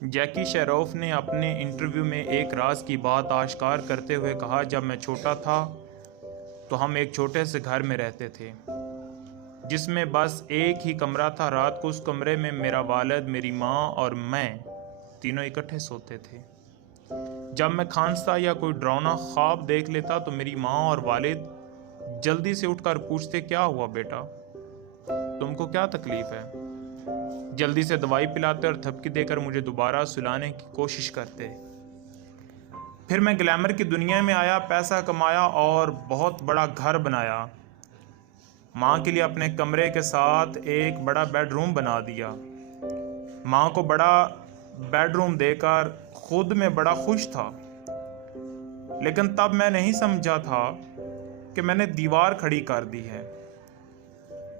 जैकी शेरॉफ ने अपने इंटरव्यू में एक राज की बात आश्कार करते हुए कहा, जब मैं छोटा था तो हम एक छोटे से घर में रहते थे जिसमें बस एक ही कमरा था। रात को उस कमरे में मेरा वालिद, मेरी माँ और मैं तीनों इकट्ठे सोते थे। जब मैं खांसता या कोई डरावना ख्वाब देख लेता तो मेरी माँ और वालिद जल्दी से उठकर पूछते, क्या हुआ बेटा, तुमको क्या तकलीफ है। जल्दी से दवाई पिलाते और थपकी देकर मुझे दोबारा सुलाने की कोशिश करते। फिर मैं ग्लैमर की दुनिया में आया, पैसा कमाया और बहुत बड़ा घर बनाया। माँ के लिए अपने कमरे के साथ एक बड़ा बेडरूम बना दिया। माँ को बड़ा बेडरूम देकर खुद में बड़ा खुश था। लेकिन तब मैं नहीं समझा था कि मैंने दीवार खड़ी कर दी है।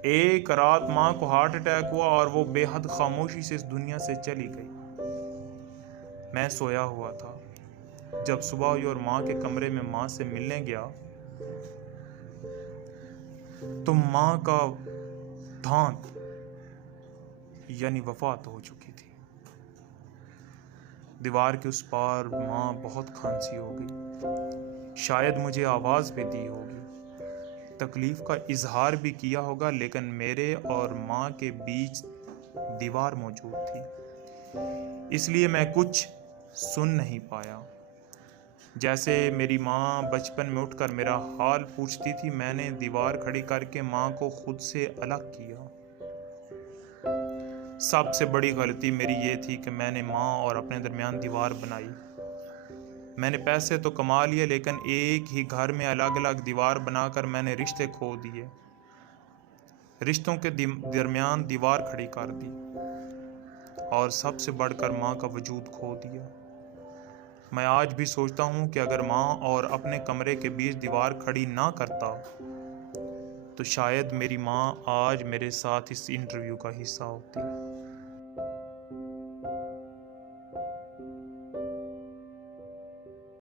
एक रात माँ को हार्ट अटैक हुआ और वो बेहद खामोशी से इस दुनिया से चली गई। मैं सोया हुआ था। जब सुबह हुई और माँ के कमरे में माँ से मिलने गया तो माँ का दांत यानी वफात हो चुकी थी। दीवार के उस पार माँ बहुत खांसी हो गई। शायद मुझे आवाज़ भी दी होगी, तकलीफ़ का इजहार भी किया होगा, लेकिन मेरे और माँ के बीच दीवार मौजूद थी, इसलिए मैं कुछ सुन नहीं पाया। जैसे मेरी माँ बचपन में उठकर मेरा हाल पूछती थी, मैंने दीवार खड़ी करके माँ को खुद से अलग किया। सबसे बड़ी गलती मेरी ये थी कि मैंने माँ और अपने दरमियान दीवार बनाई। मैंने पैसे तो कमा लिए, लेकिन एक ही घर में अलग अलग दीवार बनाकर मैंने रिश्ते खो दिए, रिश्तों के दरमियान दीवार खड़ी कर दी और सबसे बढ़कर माँ का वजूद खो दिया। मैं आज भी सोचता हूँ कि अगर माँ और अपने कमरे के बीच दीवार खड़ी ना करता तो शायद मेरी माँ आज मेरे साथ इस इंटरव्यू का हिस्सा होती।